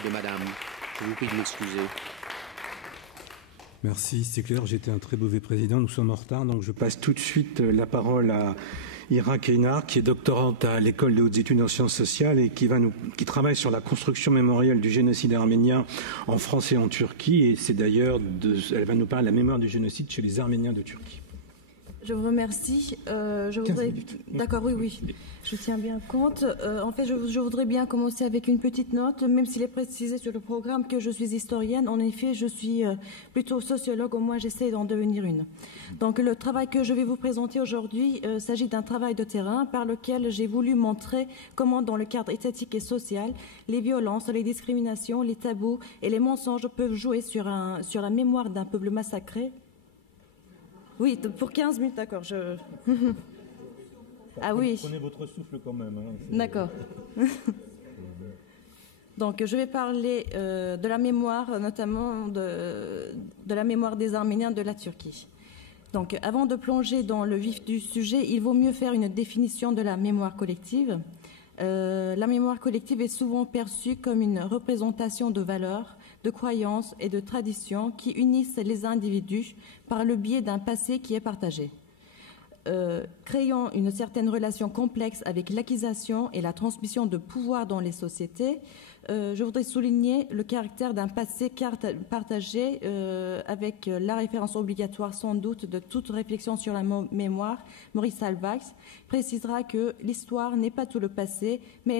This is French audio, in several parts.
de madame. Je vous prie de m'excuser. Merci, c'est clair, j'étais un très mauvais président, nous sommes en retard, donc je passe tout de suite la parole à Ira Keynar, qui est doctorante à l'École des hautes études en sciences sociales et qui travaille sur la construction mémorielle du génocide arménien en France et en Turquie. Et c'est d'ailleurs, elle va nous parler de la mémoire du génocide chez les Arméniens de Turquie. Je vous remercie. D'accord, oui. Je tiens bien compte. En fait, je voudrais bien commencer avec une petite note, même s'il est précisé sur le programme que je suis historienne. En effet, je suis plutôt sociologue, au moins j'essaie d'en devenir une. Donc le travail que je vais vous présenter aujourd'hui s'agit d'un travail de terrain par lequel j'ai voulu montrer comment, dans le cadre étatique et social, les violences, les discriminations, les tabous et les mensonges peuvent jouer sur la mémoire d'un peuple massacré. Oui, pour 15 minutes, d'accord. Ah oui. Prenez votre souffle quand même. Hein, d'accord. Donc, je vais parler de la mémoire, notamment de la mémoire des Arméniens de la Turquie. Donc, avant de plonger dans le vif du sujet, il vaut mieux faire une définition de la mémoire collective. La mémoire collective est souvent perçue comme une représentation de valeurs, de croyances et de traditions qui unissent les individus par le biais d'un passé qui est partagé. Créant une certaine relation complexe avec l'acquisition et la transmission de pouvoir dans les sociétés, je voudrais souligner le caractère d'un passé partagé avec la référence obligatoire sans doute de toute réflexion sur la mémoire. Maurice Salvax précisera que l'histoire n'est pas tout le passé, mais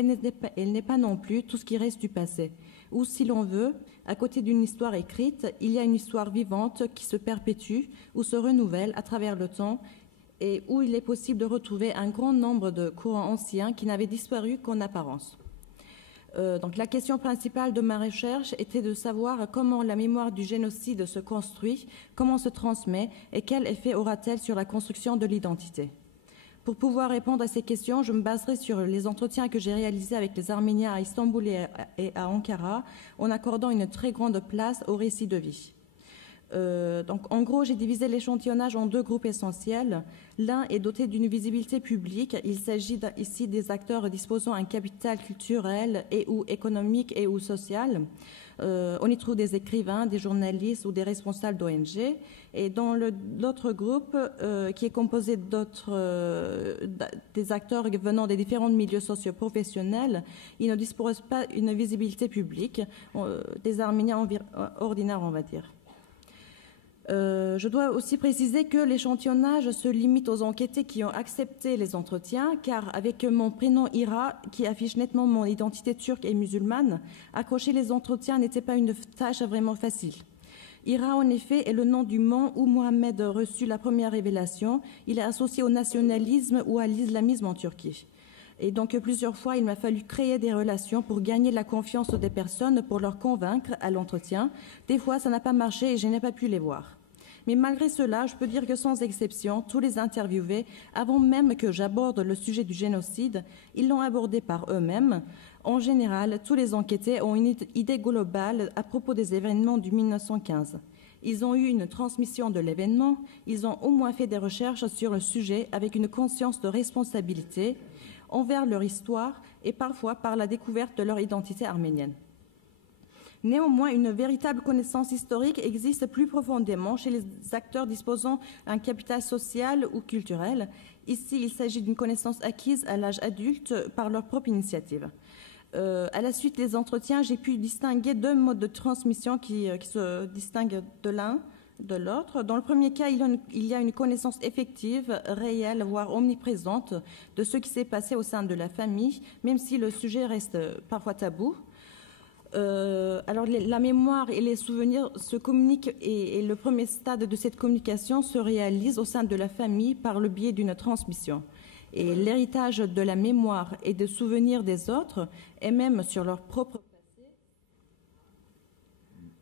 elle n'est pas non plus tout ce qui reste du passé. Ou si l'on veut, à côté d'une histoire écrite, il y a une histoire vivante qui se perpétue ou se renouvelle à travers le temps et où il est possible de retrouver un grand nombre de courants anciens qui n'avaient disparu qu'en apparence. Donc la question principale de ma recherche était de savoir comment la mémoire du génocide se construit, comment se transmet et quel effet aura-t-elle sur la construction de l'identité. Pour pouvoir répondre à ces questions, je me baserai sur les entretiens que j'ai réalisés avec les Arméniens à Istanbul et à Ankara, en accordant une très grande place au récit de vie. Donc, en gros, j'ai divisé l'échantillonnage en deux groupes essentiels. L'un est doté d'une visibilité publique. Il s'agit ici des acteurs disposant d'un capital culturel et ou économique et ou social. On y trouve des écrivains, des journalistes ou des responsables d'ONG. Et dans l'autre groupe, qui est composé des acteurs venant des différents milieux socio-professionnels, ils ne disposent pas d'une visibilité publique, des Arméniens ordinaires, on va dire. Je dois aussi préciser que l'échantillonnage se limite aux enquêtés qui ont accepté les entretiens, car avec mon prénom Ira, qui affiche nettement mon identité turque et musulmane, accrocher les entretiens n'était pas une tâche vraiment facile. Ira, en effet, est le nom du mont où Mohamed reçut la première révélation. Il est associé au nationalisme ou à l'islamisme en Turquie. Et donc, plusieurs fois, il m'a fallu créer des relations pour gagner la confiance des personnes, pour leur convaincre à l'entretien. Des fois, ça n'a pas marché et je n'ai pas pu les voir. Mais malgré cela, je peux dire que sans exception, tous les interviewés, avant même que j'aborde le sujet du génocide, ils l'ont abordé par eux-mêmes. En général, tous les enquêtés ont une idée globale à propos des événements du 1915. Ils ont eu une transmission de l'événement, ils ont au moins fait des recherches sur le sujet avec une conscience de responsabilité envers leur histoire et parfois par la découverte de leur identité arménienne. Néanmoins, une véritable connaissance historique existe plus profondément chez les acteurs disposant d'un capital social ou culturel. Ici, il s'agit d'une connaissance acquise à l'âge adulte par leur propre initiative. À la suite des entretiens, j'ai pu distinguer deux modes de transmission qui se distinguent de l'un de l'autre. Dans le premier cas, il y a une connaissance effective, réelle, voire omniprésente de ce qui s'est passé au sein de la famille, même si le sujet reste parfois tabou. Alors la mémoire et les souvenirs se communiquent et le premier stade de cette communication se réalise au sein de la famille par le biais d'une transmission. Et l'héritage de la mémoire et des souvenirs des autres, et même sur leur propre passé...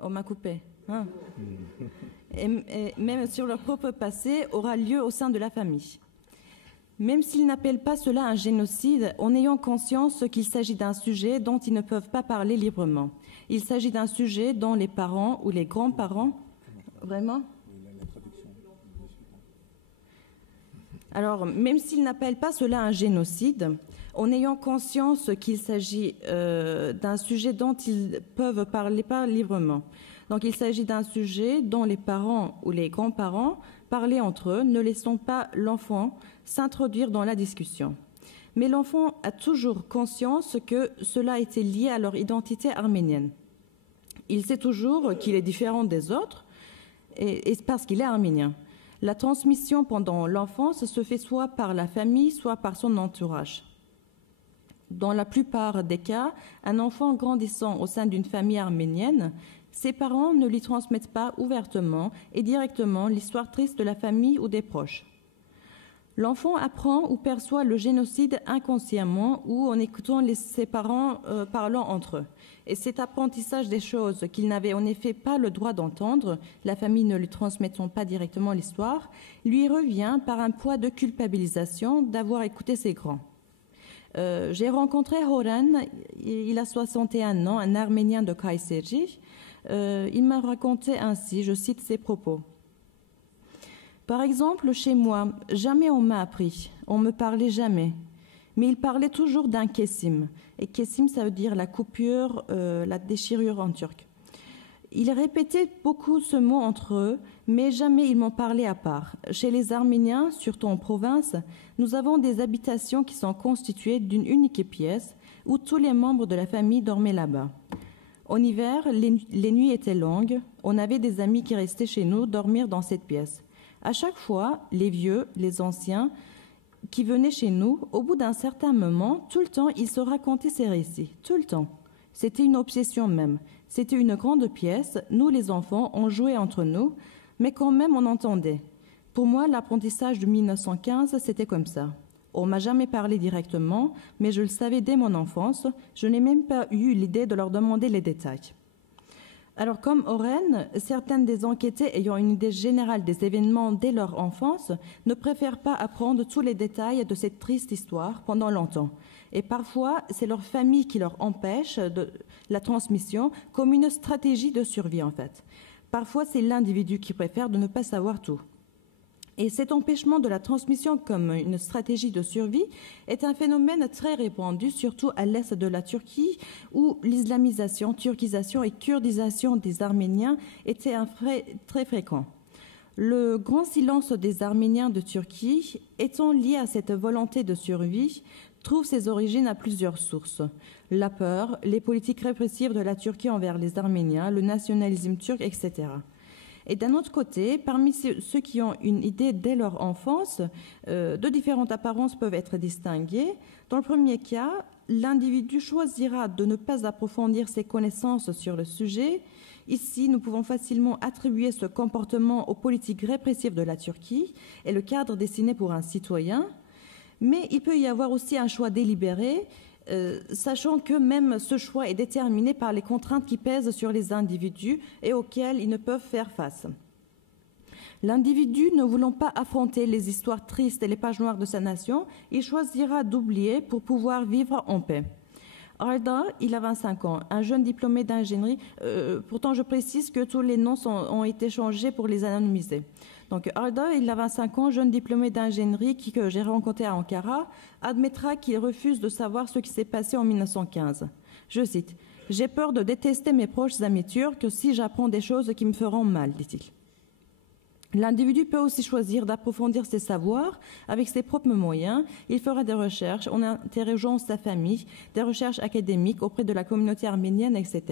On m'a coupé. Hein. Et même sur leur propre passé, aura lieu au sein de la famille. Même s'ils n'appellent pas cela un génocide, en ayant conscience qu'il s'agit d'un sujet dont ils ne peuvent pas parler librement. Il s'agit d'un sujet dont les parents ou les grands-parents... Vraiment ? Alors, même s'ils n'appellent pas cela un génocide, en ayant conscience qu'il s'agit d'un sujet dont ils peuvent parler pas librement. Donc il s'agit d'un sujet dont les parents ou les grands-parents parlaient entre eux, ne laissant pas l'enfant s'introduire dans la discussion. Mais l'enfant a toujours conscience que cela était lié à leur identité arménienne. Il sait toujours qu'il est différent des autres, et parce qu'il est arménien. La transmission pendant l'enfance se fait soit par la famille, soit par son entourage. Dans la plupart des cas, un enfant grandissant au sein d'une famille arménienne, ses parents ne lui transmettent pas ouvertement et directement l'histoire triste de la famille ou des proches. L'enfant apprend ou perçoit le génocide inconsciemment ou en écoutant ses parents parlant entre eux. Et cet apprentissage des choses qu'il n'avait en effet pas le droit d'entendre, la famille ne lui transmettant pas directement l'histoire, lui revient par un poids de culpabilisation d'avoir écouté ses grands. J'ai rencontré Horan, il a 61 ans, un Arménien de Kayseri. Il m'a raconté ainsi, je cite ses propos. Par exemple, chez moi, jamais on m'a appris, on me parlait jamais. Mais il parlait toujours d'un kessim. Et kessim, ça veut dire la coupure, la déchirure en turc. Ils répétaient beaucoup ce mot entre eux, mais jamais ils m'ont parlé à part. Chez les Arméniens, surtout en province, nous avons des habitations qui sont constituées d'une unique pièce où tous les membres de la famille dormaient là-bas. En hiver, les nuits étaient longues. On avait des amis qui restaient chez nous dormir dans cette pièce. À chaque fois, les vieux, les anciens, qui venaient chez nous, au bout d'un certain moment, tout le temps, ils se racontaient ces récits. Tout le temps. C'était une obsession même. C'était une grande pièce. Nous, les enfants, on jouait entre nous, mais quand même, on entendait. Pour moi, l'apprentissage de 1915, c'était comme ça. On ne m'a jamais parlé directement, mais je le savais dès mon enfance. Je n'ai même pas eu l'idée de leur demander les détails. Alors, comme Oren, certaines des enquêtées ayant une idée générale des événements dès leur enfance ne préfèrent pas apprendre tous les détails de cette triste histoire pendant longtemps. Et parfois, c'est leur famille qui leur empêche la transmission comme une stratégie de survie, en fait. Parfois, c'est l'individu qui préfère de ne pas savoir tout. Et cet empêchement de la transmission comme une stratégie de survie est un phénomène très répandu, surtout à l'est de la Turquie, où l'islamisation, turquisation et kurdisation des Arméniens étaient très fréquents. Le grand silence des Arméniens de Turquie, étant lié à cette volonté de survie, trouve ses origines à plusieurs sources. La peur, les politiques répressives de la Turquie envers les Arméniens, le nationalisme turc, etc. Et d'un autre côté, parmi ceux qui ont une idée dès leur enfance, de différentes apparences peuvent être distinguées. Dans le premier cas, l'individu choisira de ne pas approfondir ses connaissances sur le sujet. Ici, nous pouvons facilement attribuer ce comportement aux politiques répressives de la Turquie et le cadre dessiné pour un citoyen. Mais il peut y avoir aussi un choix délibéré, sachant que même ce choix est déterminé par les contraintes qui pèsent sur les individus et auxquelles ils ne peuvent faire face. L'individu ne voulant pas affronter les histoires tristes et les pages noires de sa nation, il choisira d'oublier pour pouvoir vivre en paix. Arda, il a 25 ans, un jeune diplômé d'ingénierie. Pourtant, je précise que tous les noms ont été changés pour les anonymiser. Donc, Arda, il a 25 ans, jeune diplômé d'ingénierie que j'ai rencontré à Ankara, admettra qu'il refuse de savoir ce qui s'est passé en 1915. Je cite, « J'ai peur de détester mes proches amis turcs si j'apprends des choses qui me feront mal », dit-il. L'individu peut aussi choisir d'approfondir ses savoirs avec ses propres moyens. Il fera des recherches en interrogeant sa famille, des recherches académiques auprès de la communauté arménienne, etc.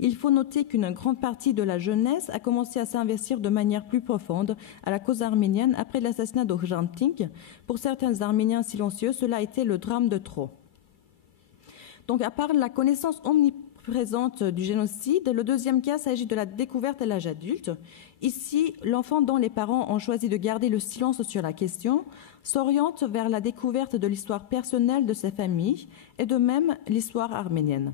Il faut noter qu'une grande partie de la jeunesse a commencé à s'investir de manière plus profonde à la cause arménienne après l'assassinat de Hrant Dink. Pour certains Arméniens silencieux, cela a été le drame de trop. Donc, à part la connaissance omniprésente du génocide, le deuxième cas s'agit de la découverte à l'âge adulte. Ici, l'enfant dont les parents ont choisi de garder le silence sur la question s'oriente vers la découverte de l'histoire personnelle de sa famille et de même l'histoire arménienne.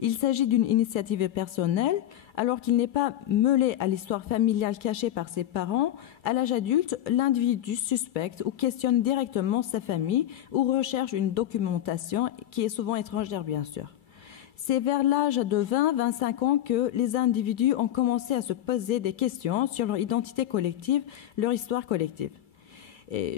Il s'agit d'une initiative personnelle, alors qu'il n'est pas mêlé à l'histoire familiale cachée par ses parents. À l'âge adulte, l'individu suspecte ou questionne directement sa famille ou recherche une documentation qui est souvent étrangère, bien sûr. C'est vers l'âge de 20-25 ans que les individus ont commencé à se poser des questions sur leur identité collective, leur histoire collective.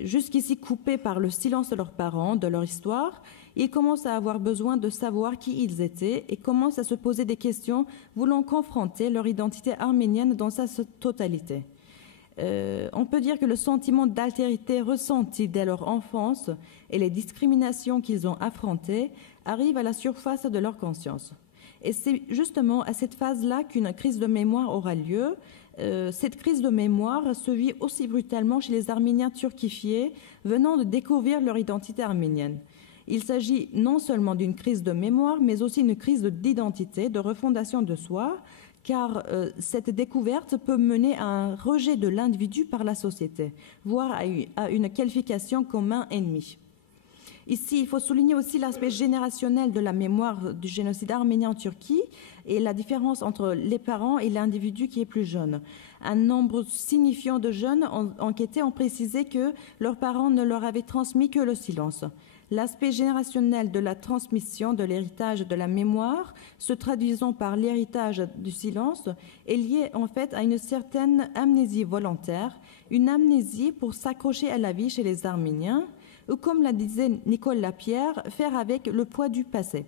Jusqu'ici coupés par le silence de leurs parents, de leur histoire, ils commencent à avoir besoin de savoir qui ils étaient et commencent à se poser des questions voulant confronter leur identité arménienne dans sa totalité. On peut dire que le sentiment d'altérité ressenti dès leur enfance et les discriminations qu'ils ont affrontées arrivent à la surface de leur conscience. Et c'est justement à cette phase-là qu'une crise de mémoire aura lieu. Cette crise de mémoire se vit aussi brutalement chez les Arméniens turquifiés venant de découvrir leur identité arménienne. Il s'agit non seulement d'une crise de mémoire, mais aussi d'une crise d'identité, de refondation de soi, car cette découverte peut mener à un rejet de l'individu par la société, voire à une qualification comme un ennemi. Ici, il faut souligner aussi l'aspect générationnel de la mémoire du génocide arménien en Turquie et la différence entre les parents et l'individu qui est plus jeune. Un nombre signifiant de jeunes enquêtés ont précisé que leurs parents ne leur avaient transmis que le silence. L'aspect générationnel de la transmission de l'héritage de la mémoire, se traduisant par l'héritage du silence, est lié en fait à une certaine amnésie volontaire, une amnésie pour s'accrocher à la vie chez les Arméniens, ou comme la disait Nicole Lapierre, faire avec le poids du passé.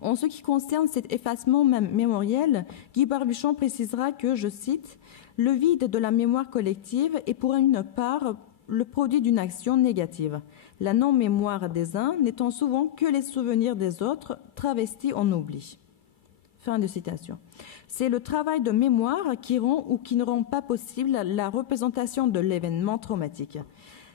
En ce qui concerne cet effacement mémoriel, Guy Barbuchon précisera que, je cite, « Le vide de la mémoire collective est pour une part le produit d'une action négative, la non-mémoire des uns n'étant souvent que les souvenirs des autres travestis en oubli. » Fin de citation. C'est le travail de mémoire qui rend ou qui ne rend pas possible la représentation de l'événement traumatique.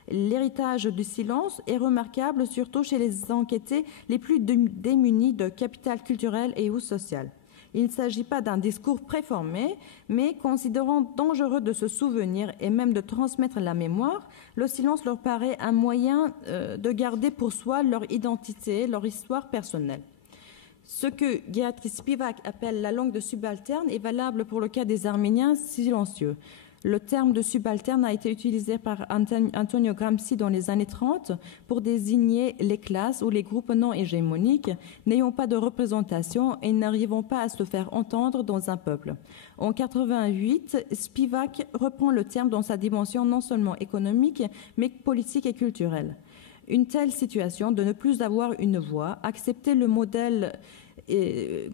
L'héritage du silence est remarquable surtout chez les enquêtés les plus démunis de capital culturel et ou social. Il ne s'agit pas d'un discours préformé, mais considérant dangereux de se souvenir et même de transmettre la mémoire, le silence leur paraît un moyen de garder pour soi leur identité, leur histoire personnelle. Ce que Gayatri Spivak appelle la langue de subalterne est valable pour le cas des Arméniens silencieux. Le terme de subalterne a été utilisé par Antonio Gramsci dans les années 30 pour désigner les classes ou les groupes non hégémoniques n'ayant pas de représentation et n'arrivant pas à se faire entendre dans un peuple. En 88, Spivak reprend le terme dans sa dimension non seulement économique, mais politique et culturelle. Une telle situation de ne plus avoir une voix, accepter le modèle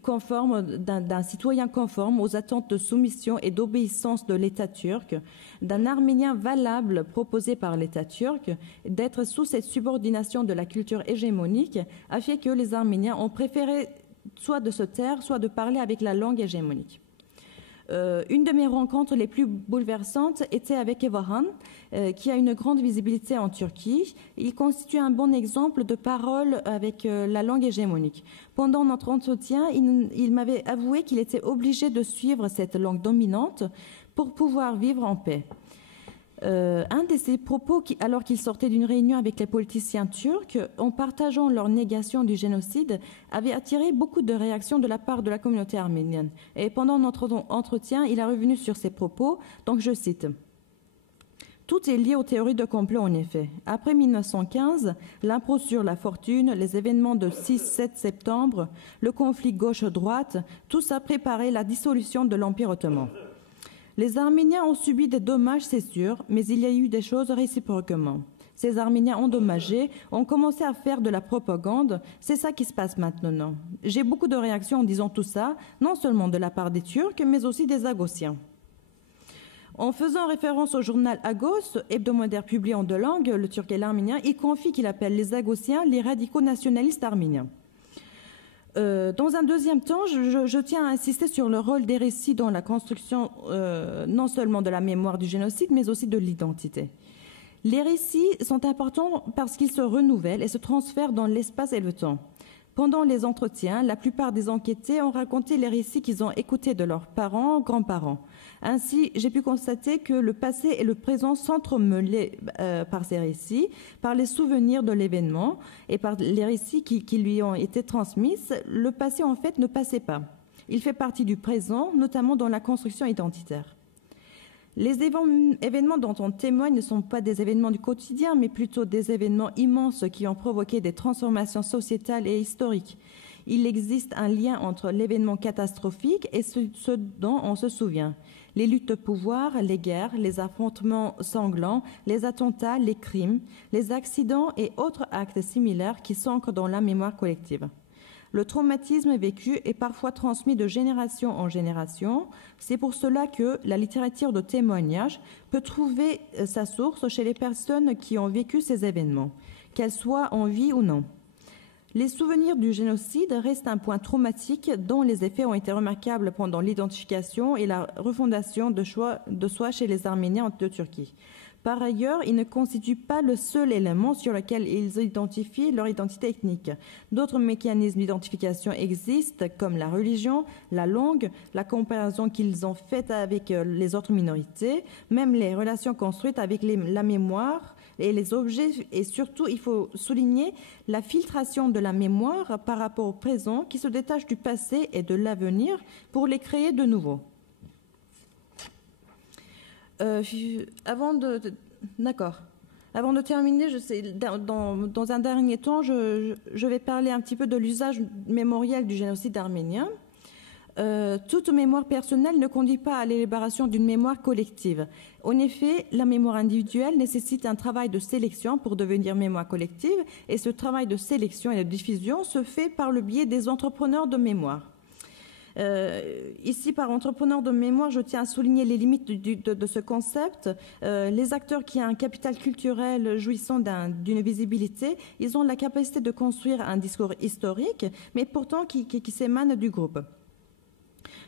conforme d'un citoyen conforme aux attentes de soumission et d'obéissance de l'État turc, d'un Arménien valable proposé par l'État turc, d'être sous cette subordination de la culture hégémonique, a fait que les Arméniens ont préféré soit de se taire, soit de parler avec la langue hégémonique. Une de mes rencontres les plus bouleversantes était avec Evahan, qui a une grande visibilité en Turquie. Il constitue un bon exemple de parole avec la langue hégémonique. Pendant notre entretien, il m'avait avoué qu'il était obligé de suivre cette langue dominante pour pouvoir vivre en paix. Un de ses propos, alors qu'il sortait d'une réunion avec les politiciens turcs, en partageant leur négation du génocide, avait attiré beaucoup de réactions de la part de la communauté arménienne. Et pendant notre entretien, il est revenu sur ses propos, donc je cite. « Tout est lié aux théories de complot, en effet. Après 1915, l'impôt sur la fortune, les événements de 6-7 septembre, le conflit gauche-droite, tout ça préparait la dissolution de l'Empire ottoman. Les Arméniens ont subi des dommages, c'est sûr, mais il y a eu des choses réciproquement. Ces Arméniens endommagés ont commencé à faire de la propagande. C'est ça qui se passe maintenant. J'ai beaucoup de réactions en disant tout ça, non seulement de la part des Turcs, mais aussi des Agossiens. » En faisant référence au journal Agos, hebdomadaire publié en deux langues, le turc et l'arménien, il confie qu'il appelle les Agossiens les radicaux nationalistes arméniens. Dans un deuxième temps, je tiens à insister sur le rôle des récits dans la construction non seulement de la mémoire du génocide, mais aussi de l'identité. Les récits sont importants parce qu'ils se renouvellent et se transfèrent dans l'espace et le temps. Pendant les entretiens, la plupart des enquêtés ont raconté les récits qu'ils ont écoutés de leurs parents, grands-parents. Ainsi, j'ai pu constater que le passé et le présent s'entremêlaient par ces récits, par les souvenirs de l'événement et par les récits qui lui ont été transmis. Le passé, en fait, ne passait pas. Il fait partie du présent, notamment dans la construction identitaire. Les événements dont on témoigne ne sont pas des événements du quotidien, mais plutôt des événements immenses qui ont provoqué des transformations sociétales et historiques. il existe un lien entre l'événement catastrophique et ce dont on se souvient. Les luttes de pouvoir, les guerres, les affrontements sanglants, les attentats, les crimes, les accidents et autres actes similaires qui s'ancrent dans la mémoire collective. Le traumatisme vécu est parfois transmis de génération en génération. C'est pour cela que la littérature de témoignage peut trouver sa source chez les personnes qui ont vécu ces événements, qu'elles soient en vie ou non. Les souvenirs du génocide restent un point traumatique dont les effets ont été remarquables pendant l'identification et la refondation de soi chez les Arméniens de Turquie. Par ailleurs, ils ne constituent pas le seul élément sur lequel ils identifient leur identité ethnique. D'autres mécanismes d'identification existent, comme la religion, la langue, la comparaison qu'ils ont faite avec les autres minorités, même les relations construites avec la mémoire et les objets. Et surtout, il faut souligner la filtration de la mémoire par rapport au présent qui se détache du passé et de l'avenir pour les créer de nouveau. Avant de terminer, dans un dernier temps, je vais parler un petit peu de l'usage mémoriel du génocide arménien. Toute mémoire personnelle ne conduit pas à l'élaboration d'une mémoire collective. En effet, la mémoire individuelle nécessite un travail de sélection pour devenir mémoire collective, et ce travail de sélection et de diffusion se fait par le biais des entrepreneurs de mémoire. Ici, par entrepreneur de mémoire, je tiens à souligner les limites de ce concept. Les acteurs qui ont un capital culturel jouissant d'une visibilité, ils ont la capacité de construire un discours historique, mais pourtant qui s'émane du groupe.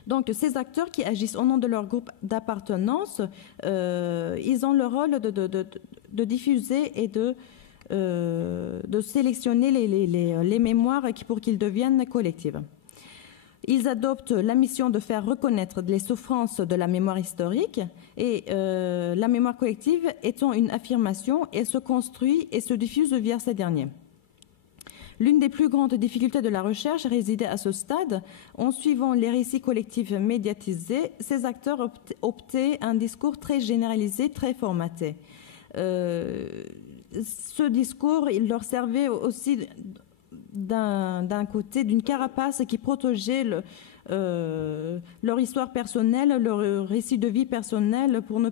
Donc, ces acteurs qui agissent au nom de leur groupe d'appartenance, ils ont le rôle de diffuser et de sélectionner les mémoires pour qu'ils deviennent collectives. Ils adoptent la mission de faire reconnaître les souffrances de la mémoire historique et la mémoire collective étant une affirmation, elle se construit et se diffuse via ces derniers. L'une des plus grandes difficultés de la recherche résidait à ce stade. En suivant les récits collectifs médiatisés, ces acteurs optaient un discours très généralisé, très formaté. Ce discours, il leur servait aussi d'un côté d'une carapace qui protégeait leur histoire personnelle, leur récit de vie personnel pour ne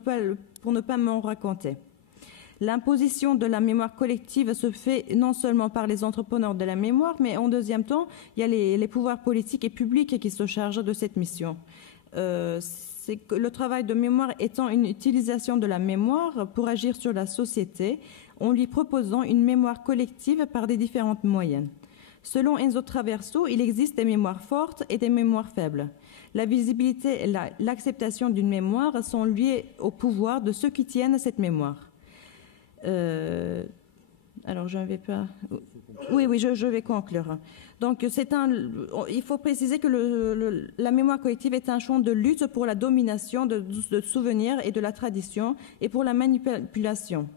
pas m'en raconter. L'imposition de la mémoire collective se fait non seulement par les entrepreneurs de la mémoire, mais en deuxième temps, il y a les pouvoirs politiques et publics qui se chargent de cette mission. C'est que le travail de mémoire étant une utilisation de la mémoire pour agir sur la société, en lui proposant une mémoire collective par des différents moyens. Selon Enzo Traverso, il existe des mémoires fortes et des mémoires faibles. La visibilité et l'acceptation d'une mémoire sont liées au pouvoir de ceux qui tiennent cette mémoire. Alors, je ne vais pas... Oui, je vais conclure. Donc, il faut préciser que la mémoire collective est un champ de lutte pour la domination de souvenirs et de la tradition et pour la manipulation.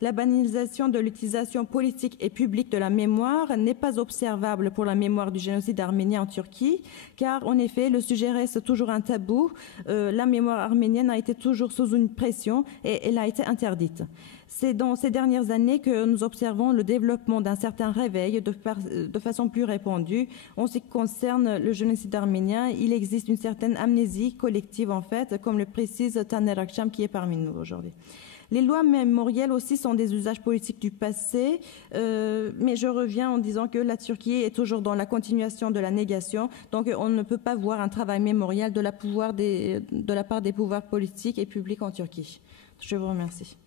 La banalisation de l'utilisation politique et publique de la mémoire n'est pas observable pour la mémoire du génocide arménien en Turquie, car en effet, le sujet reste toujours un tabou. La mémoire arménienne a été toujours sous une pression et elle a été interdite. C'est dans ces dernières années que nous observons le développement d'un certain réveil de façon plus répandue. En ce qui concerne le génocide arménien, il existe une certaine amnésie collective, en fait, comme le précise Taner Akçam, qui est parmi nous aujourd'hui. Les lois mémorielles aussi sont des usages politiques du passé, mais je reviens en disant que la Turquie est toujours dans la continuation de la négation, donc on ne peut pas voir un travail mémorial de la part des pouvoirs politiques et publics en Turquie. Je vous remercie.